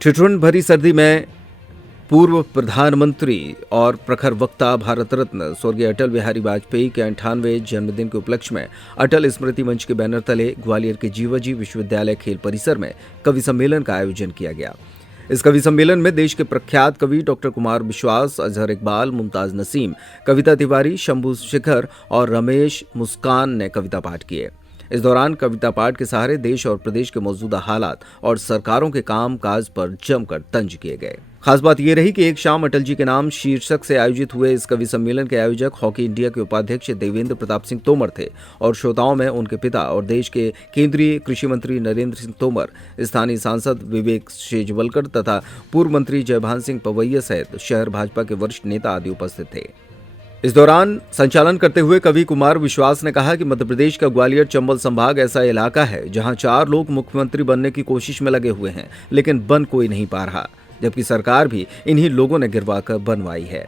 ठिठुरन भरी सर्दी में पूर्व प्रधानमंत्री और प्रखर वक्ता भारत रत्न स्वर्गीय अटल बिहारी वाजपेयी के 98वें जन्मदिन के उपलक्ष्य में अटल स्मृति मंच के बैनर तले ग्वालियर के जीवाजी विश्वविद्यालय खेल परिसर में कवि सम्मेलन का आयोजन किया गया। इस कवि सम्मेलन में देश के प्रख्यात कवि डॉक्टर कुमार विश्वास, अजहर इकबाल, मुमताज नसीम, कविता तिवारी, शंभू शेखर और रमेश मुस्कान ने कविता पाठ किए। इस दौरान कविता पाठ के सहारे देश और प्रदेश के मौजूदा हालात और सरकारों के काम काज पर जमकर तंज किए गए। खास बात यह रही कि एक शाम अटल जी के नाम शीर्षक से आयोजित हुए इस कवि सम्मेलन के आयोजक हॉकी इंडिया के उपाध्यक्ष देवेंद्र प्रताप सिंह तोमर थे और श्रोताओं में उनके पिता और देश के केंद्रीय कृषि मंत्री नरेंद्र सिंह तोमर, स्थानीय सांसद विवेक शेजवलकर तथा पूर्व मंत्री जयभान सिंह पवैया सहित शहर भाजपा के वरिष्ठ नेता आदि उपस्थित थे। इस दौरान संचालन करते हुए कवि कुमार विश्वास ने कहा कि मध्य प्रदेश का ग्वालियर चंबल संभाग ऐसा इलाका है जहां 4 लोग मुख्यमंत्री बनने की कोशिश में लगे हुए हैं, लेकिन बन कोई नहीं पा रहा, जबकि सरकार भी इन्हीं लोगों ने गिरवाकर बनवाई है।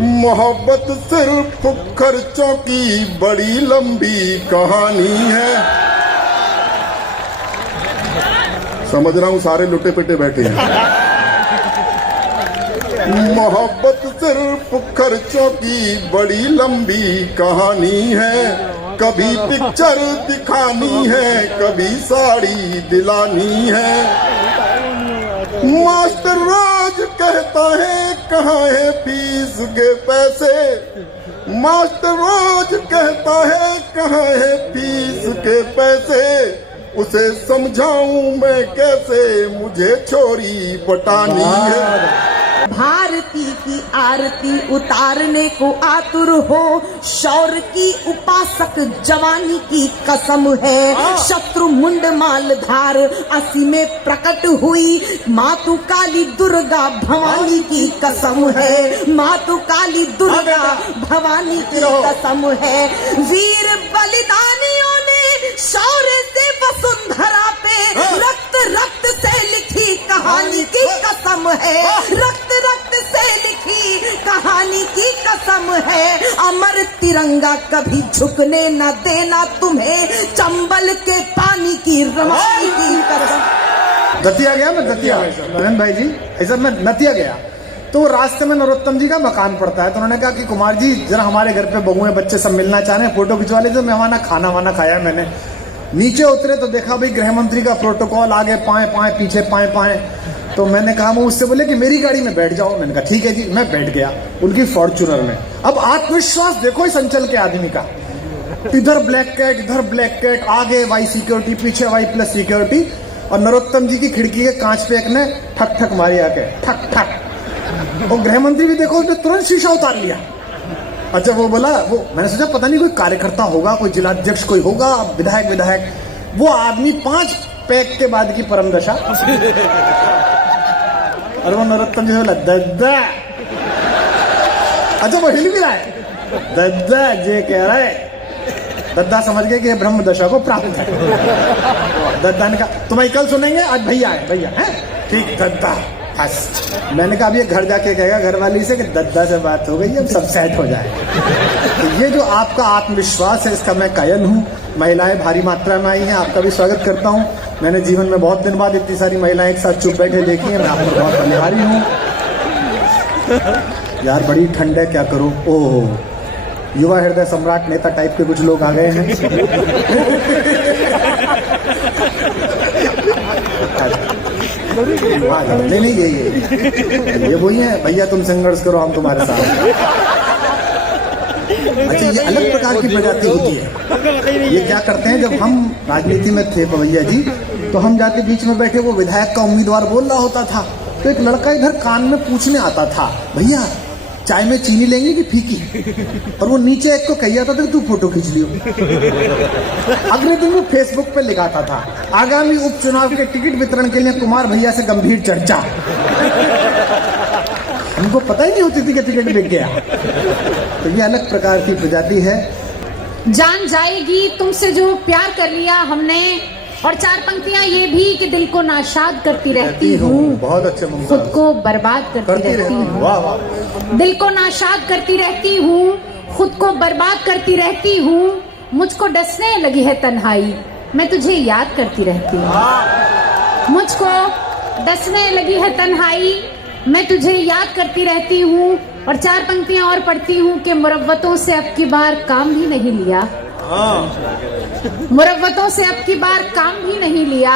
मोहब्बत सिर्फ खर्चों की बड़ी लंबी कहानी है। समझ रहा हूं सारे लुटे पिटे बैठे हैं। मोहब्बत सिर्फ खर्चों की बड़ी लंबी कहानी है। कभी पिक्चर दिखानी है, कभी साड़ी दिलानी है। मास्टर रोज कहता है कहाँ है फीस के पैसे। मास्टर रोज कहता है कहाँ है फीस के पैसे। उसे समझाऊं मैं कैसे, मुझे छोरी पटानी है। भारती की आरती उतारने को आतुर हो, शौर्य की उपासक जवानी की कसम है। शत्रु मुंड मालधार 80 में प्रकट हुई, मातु काली दुर्गा भवानी की कसम है। मातु काली दुर्गा भवानी की कसम है। वीर बलिदानियों ने शौर्य से वसुंधरा पे रक्त रक्त से लिखी कहानी की कसम है। रक्त रक्त से लिखी कहानी की कसम है। अमर तिरंगा कभी झुकने न देना तुम्हें, चंबल के पानी की रवानी की कसम। दतिया गया मैं, दतिया नरेंद्र भाई जी, ऐसा मैं दतिया गया तो रास्ते में नरोत्तम जी का मकान पड़ता है, तो उन्होंने कहा कि कुमार जी जरा हमारे घर पे बहुएं बच्चे सब मिलना चाह रहे हैं, फोटो खिंचवा लीजिए। मैं वहां खाना वाना खाया मैंने, नीचे उतरे तो देखा भाई गृह मंत्री का प्रोटोकॉल, आगे पाए पाए पीछे पाए पाए। तो मैंने कहा, वो उससे बोले कि मेरी गाड़ी में बैठ जाओ। मैंने कहा ठीक है जी, मैं बैठ गया उनकी फॉर्च्यूनर में। अब आत्मविश्वास देखो इस अंचल के आदमी का, इधर ब्लैक कैट इधर ब्लैक कैट, आगे वाई सिक्योरिटी पीछे वाई प्लस सिक्योरिटी। और नरोत्तम जी की खिड़की के कांच पे एक ने ठक ठक मारी आके, ठक ठक। और गृह मंत्री भी देखो उसने तुरंत शीशा उतार लिया। अच्छा वो बोला, वो मैंने सोचा पता नहीं कोई कार्यकर्ता होगा, कोई जिलाध्यक्ष कोई होगा, विधायक। वो आदमी 5 पैक के बाद की परम दशा। और वो नरोत्तम जी से बोला दद्दा। अच्छा वो हिल भी रहा है, दद्दा जे कह रहा है। दद्दा समझ गए कि ब्रह्म दशा को प्राप्त है। दद्दा ने कहा तुम्हारी कल सुनेंगे, आज भैया है, भैया है ठीक दद्दा। मैंने कहा अब ये घर जाके कहेगा घरवाली से कि दद्दा से बात हो गई, अब सब सेट हो जाए। तो ये जो आपका आत्मविश्वास है इसका मैं कायल हूँ। महिलाएं भारी मात्रा में आई हैं, आपका भी स्वागत करता हूँ। मैंने जीवन में बहुत दिन बाद इतनी सारी महिलाएं एक साथ चुप बैठे देखी हैं, मैं आपको बहुत बलिहारी हूँ। यार बड़ी ठंड है, क्या करूँ। ओह, युवा हृदय सम्राट नेता टाइप के कुछ लोग आ गए हैं। नहीं ये वही है, भैया तुम संघर्ष करो हम तुम्हारे साथ। अच्छा ये अलग प्रकार की प्रजाति होती है। ये क्या करते हैं, जब हम राजनीति में थे पवैया जी, तो हम जाके बीच में बैठे, वो विधायक का उम्मीदवार बोल रहा होता था, तो एक लड़का इधर कान में पूछने आता था, भैया चाय में चीनी लेंगे कि फीकी। और वो नीचे एक को कही आता था कि तू फोटो खींच लियो। अगले दिन वो फेसबुक पे लिखाता था, आगामी उपचुनाव के टिकट वितरण के लिए कुमार भैया से गंभीर चर्चा। हमको पता ही नहीं होती थी कि टिकट बिक गया। तो ये अलग प्रकार की प्रजाति है। जान जाएगी तुमसे जो प्यार कर लिया हमने, और 4 पंक्तियां ये भी कि दिल को नाशाद करती रहती हूँ, बहुत अच्छे, खुद को बर्बाद करती रहती हूँ। वाह वाह। दिल को नाशाद करती रहती हूँ, खुद को बर्बाद करती रहती हूँ, मुझको डसने लगी है तन्हाई, मैं तुझे याद करती रहती हूँ। मुझको डसने लगी है तन्हाई, मैं तुझे याद करती रहती हूँ। और 4 पंक्तियां और पढ़ती हूँ कि मुरव्वतों से अब की बार काम भी नहीं लिया, मुरव्वतों से अब की बार काम भी नहीं लिया,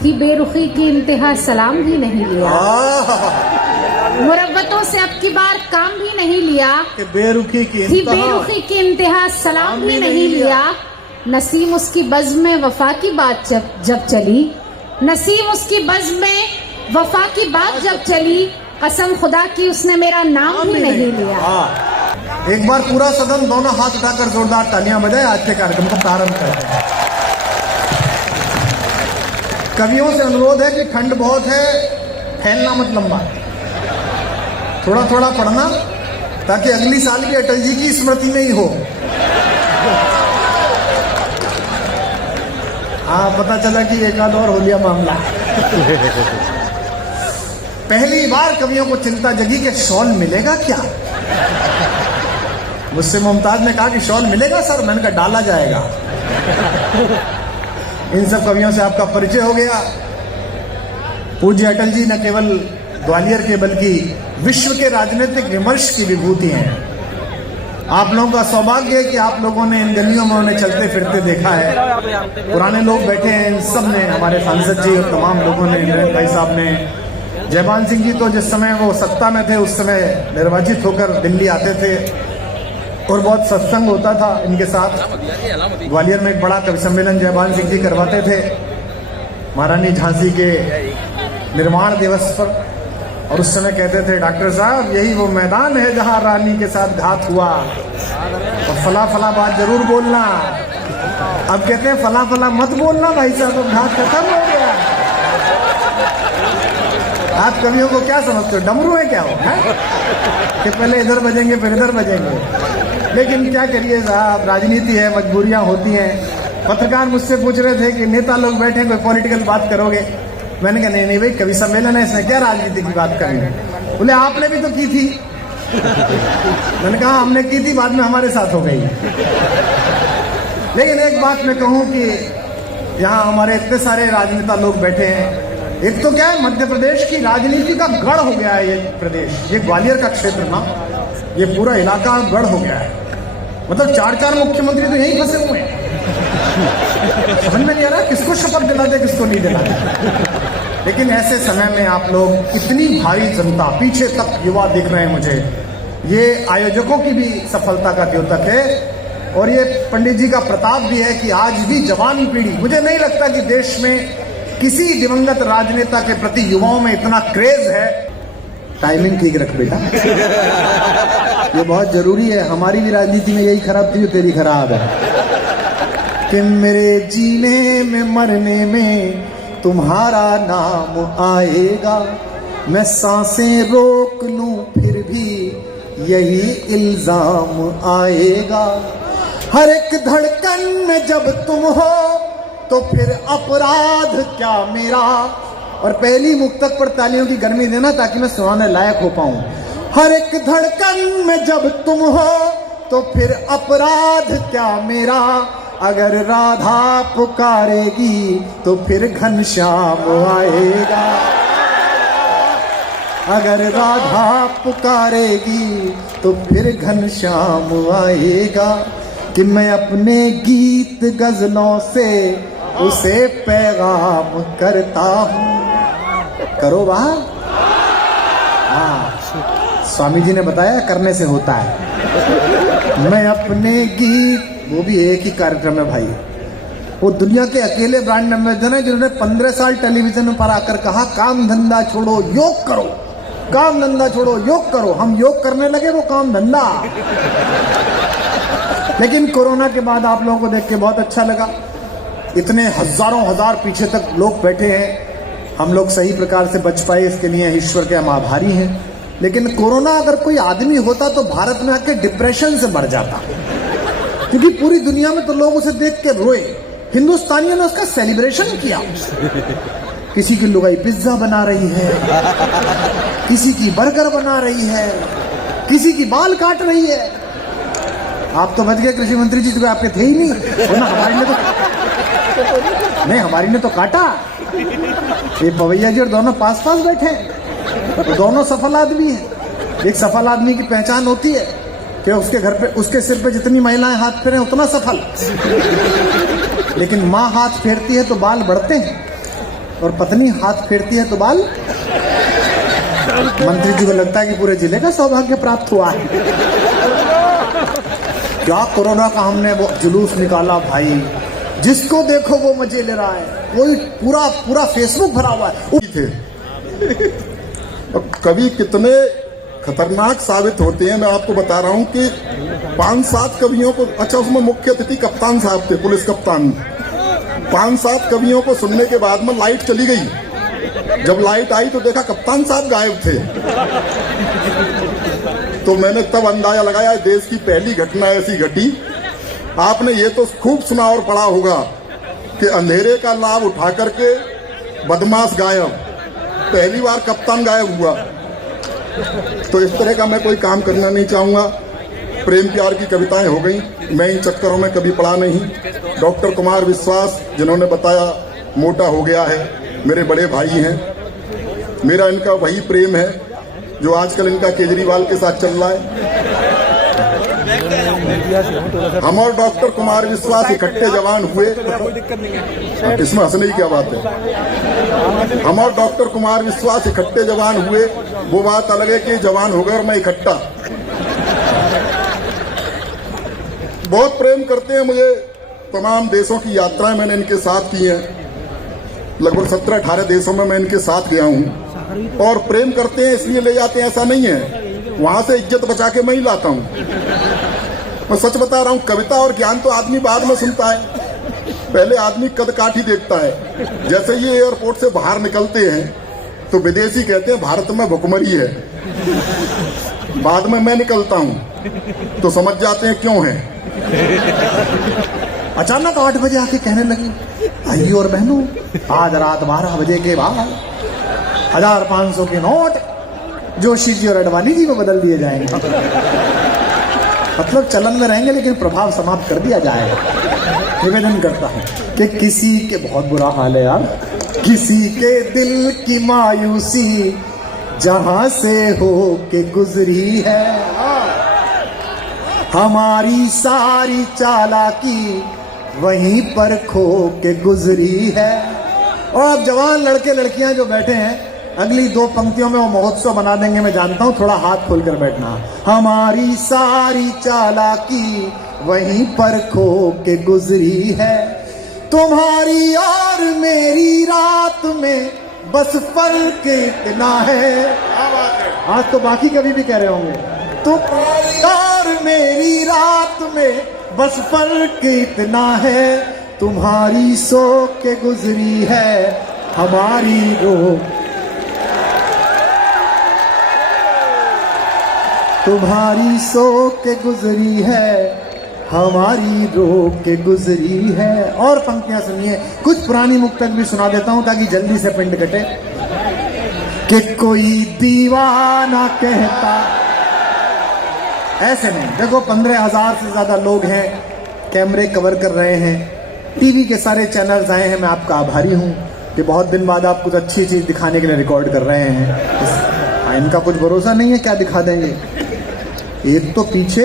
थी बेरुखी की इंतहा सलाम भी नहीं लिया, मुरव्वतों से अब की बार काम भी नहीं लिया, बेरुखी थी बेरुखी की इंतहा सलाम भी नहीं लिया। नसीम उसकी बज़्म में वफा की बात जब चली, नसीम उसकी बज़्म में वफा की बात जब चली, कसम खुदा की उसने मेरा नाम भी नहीं लिया। एक बार पूरा सदन दोनों हाथ उठाकर जोरदार तालियां बजाए। आज के कार्यक्रम को प्रारंभ करते हैं। कवियों से अनुरोध है कि ठंड बहुत है, फैलना मत लंबा, थोड़ा थोड़ा पढ़ना ताकि अगली साल की अटल जी की स्मृति में ही हो। हाँ, पता चला कि एक आध और हो लिया मामला। पहली बार कवियों को चिंता जगी कि शॉल मिलेगा क्या। मुझसे मुमताज ने कहा कि शॉल मिलेगा सर, मैंने कहा डाला जाएगा। इन सब कवियों से आपका परिचय हो गया। पूज्य अटल जी न केवल ग्वालियर के बल्कि विश्व के राजनीतिक विमर्श की विभूति हैं। आप लोगों का सौभाग्य है कि आप लोगों ने इन गलियों में उन्हें चलते फिरते देखा है। पुराने लोग बैठे हैं, इन सब ने, हमारे सांसद जी और तमाम लोगों ने, नरेंद्र भाई साहब ने, जयपाल सिंह जी तो जिस समय वो सत्ता में थे उस समय निर्वाचित होकर दिल्ली आते थे और बहुत सत्संग होता था इनके साथ। ग्वालियर में एक बड़ा कवि सम्मेलन जयपाल सिंह जी करवाते थे महारानी झांसी के निर्माण दिवस पर, और उस समय कहते थे डॉक्टर साहब यही वो मैदान है जहां रानी के साथ घात हुआ, और फला फला बात जरूर बोलना। अब कहते हैं फला फला मत बोलना भाई साहब, अब घात खत्म हो गया। आप कवियों को क्या समझते हो, डमरू है क्या हो, है? कि पहले इधर बजेंगे फिर इधर बजेंगे। लेकिन क्या करिए साहब, राजनीति है, मजबूरियां होती हैं। पत्रकार मुझसे पूछ रहे थे कि नेता लोग बैठे कोई पॉलिटिकल बात करोगे। मैंने कहा नहीं भाई, कवि सम्मेलन है, इसमें क्या राजनीति की बात करनी। बोले आपने भी तो की थी। मैंने कहा हमने की थी, बाद में हमारे साथ हो गई। लेकिन एक बात मैं कहूं कि यहाँ हमारे इतने सारे राजनेता लोग बैठे हैं। एक तो क्या है, मध्य प्रदेश की राजनीति का गढ़ हो गया है ये प्रदेश, ये ग्वालियर का क्षेत्र ना, ये पूरा इलाका गढ़ हो गया है। मतलब 4 मुख्यमंत्री तो यहीं फंसे हुए हैं। समझ में नहीं आ रहा किसको शपथ दिलाते किसको नहीं दिलाते। लेकिन ऐसे समय में आप लोग, इतनी भारी जनता, पीछे तक युवा दिख रहे हैं मुझे, ये आयोजकों की भी सफलता का द्योतक है। और ये पंडित जी का प्रताप भी है कि आज भी जवान पीढ़ी, मुझे नहीं लगता कि देश में किसी दिवंगत राजनेता के प्रति युवाओं में इतना क्रेज है। टाइमिंग ठीक रख बेटा, ये बहुत जरूरी है। हमारी भी राजनीति में यही खराब थी जो तेरी खराब है। कि मेरे जीने में मरने में तुम्हारा नाम आएगा, मैं सांसें रोक लूं फिर भी यही इल्जाम आएगा। हर एक धड़कन में जब तुम हो तो फिर अपराध क्या मेरा। और पहली मुक्तक पर तालियों की गर्मी देना ताकि मैं सुनाने लायक हो पाऊं। हर एक धड़कन में जब तुम हो तो फिर अपराध क्या मेरा। अगर राधा पुकारेगी तो फिर घनश्याम आएगा। अगर राधा पुकारेगी तो फिर घनश्याम आएगा। कि मैं अपने गीत गजलों से उसे पैगाम करता हूँ। करो वाह। हाँ, स्वामी जी ने बताया करने से होता है। मैं अपने गीत, वो भी एक ही कार्यक्रम है भाई, वो दुनिया के अकेले ब्रांड एम्बेसडर हैं जिन्होंने 15 साल टेलीविजन पर आकर कहा काम धंधा छोड़ो योग करो, काम धंधा छोड़ो योग करो। हम योग करने लगे, वो काम धंधा। लेकिन कोरोना के बाद आप लोगों को देख के बहुत अच्छा लगा, इतने हजारों हजार पीछे तक लोग बैठे हैं। हम लोग सही प्रकार से बच पाए, इसके लिए ईश्वर के हम आभारी हैं। लेकिन कोरोना अगर कोई आदमी होता तो भारत में आके डिप्रेशन से मर जाता, क्योंकि पूरी दुनिया में तो लोग उसे देख के रोए। हिंदुस्तानियों ने उसका सेलिब्रेशन किया। किसी की लुगाई पिज्जा बना रही है, किसी की बर्गर बना रही है, किसी की बाल काट रही है। आप तो बच गए कृषि मंत्री जी, तो आपके थे ही नहीं, वरना हमारे लिए तो नहीं, हमारी ने तो काटा। ये पवैया जी और दोनों पास पास बैठे हैं, तो दोनों सफल आदमी हैं। एक सफल आदमी की पहचान होती है कि उसके घर पे, उसके सिर पे जितनी महिलाएं हाथ फेरें उतना सफल। लेकिन माँ हाथ फेरती है तो बाल बढ़ते हैं, और पत्नी हाथ फेरती है तो बाल। मंत्री जी को लगता है कि पूरे जिले का सौभाग्य प्राप्त हुआ है। क्या कोरोना का हमने वो जुलूस निकाला भाई, जिसको देखो वो मजे ले रहा है, कोई पूरा पूरा फेसबुक भरा हुआ है। थे और कवि कितने खतरनाक साबित होते हैं। मैं आपको बता रहा हूं कि 5-7 कवियों को, अच्छा उसमें मुख्य अतिथि कप्तान साहब थे, पुलिस कप्तान। 5-7 कवियों को सुनने के बाद में लाइट चली गई। जब लाइट आई तो देखा कप्तान साहब गायब थे। तो मैंने तब अंदाजा लगाया देश की पहली घटना ऐसी घटी। आपने ये तो खूब सुना और पढ़ा होगा कि अंधेरे का लाभ उठा करके बदमाश गायब। पहली बार कप्तान गायब हुआ। तो इस तरह का मैं कोई काम करना नहीं चाहूंगा। प्रेम प्यार की कविताएं हो गई, मैं इन चक्करों में कभी पड़ा नहीं। डॉक्टर कुमार विश्वास जिन्होंने बताया मोटा हो गया है, मेरे बड़े भाई हैं। मेरा इनका वही प्रेम है जो आजकल इनका केजरीवाल के साथ चल रहा है। हम और डॉक्टर कुमार विश्वास इकट्ठे जवान हुए, इसमें हंसने की क्या बात है। हम और डॉक्टर कुमार विश्वास इकट्ठे जवान हुए, वो बात अलग है कि जवान हो गए और मैं इकट्ठा। बहुत प्रेम करते हैं मुझे। तमाम देशों की यात्राएं मैंने इनके साथ की हैं। लगभग 17-18 देशों में मैं इनके साथ गया हूं। और प्रेम करते हैं इसलिए ले जाते हैं ऐसा नहीं है, वहां से इज्जत बचा के मैं ही लाता हूं। मैं सच बता रहा हूं, कविता और ज्ञान तो आदमी बाद में सुनता है, पहले आदमी कद काठी देखता है। जैसे ये एयरपोर्ट से बाहर निकलते हैं तो विदेशी कहते हैं भारत में भुखमरी है। बाद में मैं निकलता हूं तो समझ जाते हैं क्यों है। अचानक 8 बजे आके कहने लगी, भाइयों और बहनों, आज रात 12 बजे के बाद 1500 के नोट जोशी जी और अडवाणी जी में बदल दिए जाएंगे। मतलब चलन में रहेंगे लेकिन प्रभाव समाप्त कर दिया जाएगा। निवेदन करता हूं कि किसी के, बहुत बुरा हाल है यार, किसी के दिल की मायूसी जहां से हो के गुजरी है, हमारी सारी चालाकी वहीं पर खो के गुजरी है। और अब जवान लड़के लड़कियां जो बैठे हैं, अगली 2 पंक्तियों में वो महोत्सव बना देंगे, मैं जानता हूं। थोड़ा हाथ खोलकर बैठना। हमारी सारी चालाकी वहीं पर खो के गुजरी है, तुम्हारी और मेरी रात में बस फर्क इतना है। आज तो बाकी कभी भी कह रहे होंगे, तुम्हारी और मेरी रात में बस फर्क इतना है, तुम्हारी सो के गुजरी है हमारी रो, तुम्हारी सो के गुजरी है हमारी रो के गुजरी है। और पंक्तियां सुनिए, कुछ पुरानी मुक्तक भी सुना देता हूं ताकि जल्दी से पिंड कटे। कि कोई दीवाना कहता, ऐसे नहीं। देखो 15,000 से ज्यादा लोग हैं, कैमरे कवर कर रहे हैं, टीवी के सारे चैनल्स आए हैं। मैं आपका आभारी हूं कि बहुत दिन बाद आप कुछ अच्छी चीज दिखाने के लिए रिकॉर्ड कर रहे हैं। इनका कुछ भरोसा नहीं है क्या दिखा देंगे। एक तो पीछे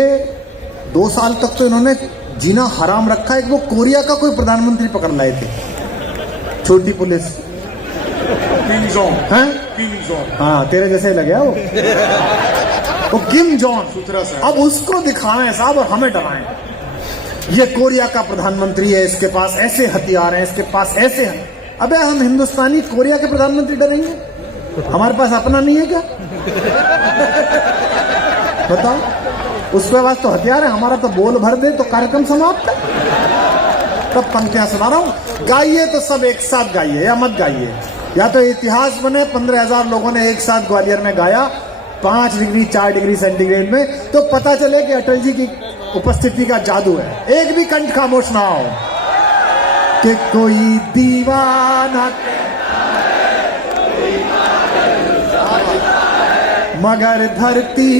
2 साल तक तो इन्होंने जीना हराम रखा। एक वो कोरिया का कोई प्रधानमंत्री पकड़ लाए थे, छोटी पुलिस, किम जोंग हैं? हाँ, तेरे जैसे ही लगे वो किम जोंग। अब उसको दिखाएं साहब और हमें डराएं। ये कोरिया का प्रधानमंत्री है, इसके पास ऐसे हथियार हैं, इसके पास ऐसे हैं। अबे हम हिंदुस्तानी कोरिया के प्रधानमंत्री डरेंगे? हमारे पास अपना नहीं है क्या? बताओ, उसके पास तो हथियार है, हमारा तो बोल भर दे तो कार्यक्रम समाप्त है। तब पंक्तियां सुना रहा हूं, गाइए तो सब एक साथ गाइए या मत गाइए। या तो इतिहास बने, 15,000 लोगों ने एक साथ ग्वालियर में गाया 5 डिग्री 4 डिग्री सेंटीग्रेड में, तो पता चले कि अटल जी की उपस्थिति का जादू है। एक भी कंठ खामोश ना हो। कि कोई दीवाना मगर धरती